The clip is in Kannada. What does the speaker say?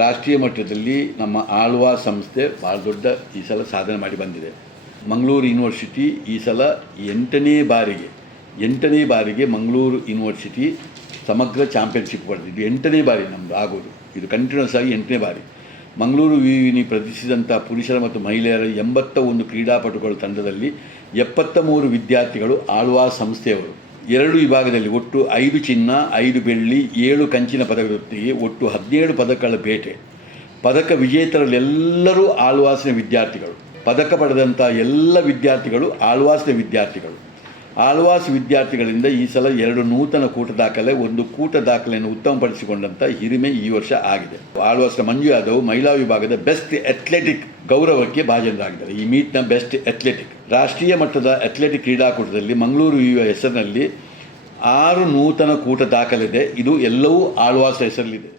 ರಾಷ್ಟ್ರೀಯ ಮಟ್ಟದಲ್ಲಿ ನಮ್ಮ ಆಳ್ವಾಸ್ ಸಂಸ್ಥೆ ಭಾಳ ದೊಡ್ಡ ಈ ಸಲ ಸಾಧನೆ ಮಾಡಿ ಬಂದಿದೆ. ಮಂಗಳೂರು ಯೂನಿವರ್ಸಿಟಿ ಈ ಸಲ ಎಂಟನೇ ಬಾರಿಗೆ ಮಂಗಳೂರು ಯೂನಿವರ್ಸಿಟಿ ಸಮಗ್ರ ಚಾಂಪಿಯನ್ಶಿಪ್ ಪಡೆದಿದ್ದು 8ನೇ ಬಾರಿ ನಮ್ಮದು ಆಗೋದು. ಇದು ಕಂಟಿನ್ಯೂಸ್ ಆಗಿ 8ನೇ ಬಾರಿ. ಮಂಗಳೂರು ವಿವಿನಿ ಪ್ರದರ್ಶಿಸಿದಂಥ ಪುರುಷರ ಮತ್ತು ಮಹಿಳೆಯರ 81 ಕ್ರೀಡಾಪಟುಗಳ ತಂಡದಲ್ಲಿ 73 ವಿದ್ಯಾರ್ಥಿಗಳು ಆಳ್ವಾಸ್ ಸಂಸ್ಥೆಯವರು. 2 ವಿಭಾಗದಲ್ಲಿ ಒಟ್ಟು 5 ಚಿನ್ನ, 5 ಬೆಳ್ಳಿ, 7 ಕಂಚಿನ ಪದಕದೊಟ್ಟಿಗೆ ಒಟ್ಟು 17 ಪದಕಗಳ ಬೇಟೆ. ಪದಕ ವಿಜೇತರಲ್ಲೆಲ್ಲರೂ ಆಳ್ವಾಸಿನ ವಿದ್ಯಾರ್ಥಿಗಳು. ಪದಕ ಪಡೆದಂಥ ಎಲ್ಲ ವಿದ್ಯಾರ್ಥಿಗಳು ಆಳ್ವಾಸಿನ ವಿದ್ಯಾರ್ಥಿಗಳು. ಆಳ್ವಾಸ್ ವಿದ್ಯಾರ್ಥಿಗಳಿಂದ ಈ ಸಲ 2 ನೂತನ ಕೂಟ ದಾಖಲೆ, 1 ಕೂಟ ದಾಖಲೆಯನ್ನು ಉತ್ತಮಪಡಿಸಿಕೊಂಡಂಥ ಹಿರಿಮೆ ಈ ವರ್ಷ ಆಗಿದೆ. ಆಳ್ವಾಸ್ನ ಮಂಜು ಯಾದವ್ ಮಹಿಳಾ ವಿಭಾಗದ ಬೆಸ್ಟ್ ಅಥ್ಲೆಟಿಕ್ ಗೌರವಕ್ಕೆ ಭಾಜನರಾಗಿದ್ದಾರೆ. ಈ ಮೀಟ್ನ ಬೆಸ್ಟ್ ಅಥ್ಲೆಟಿಕ್ ರಾಷ್ಟ್ರೀಯ ಮಟ್ಟದ ಅಥ್ಲೆಟಿಕ್ ಕ್ರೀಡಾಕೂಟದಲ್ಲಿ ಮಂಗಳೂರು ವಿವಿಯ ಹೆಸರಿನಲ್ಲಿ 6 ನೂತನ ಕೂಟ ದಾಖಲಿದೆ. ಇದು ಎಲ್ಲವೂ ಆಳ್ವಾಸ್ ಹೆಸರಲ್ಲಿದೆ.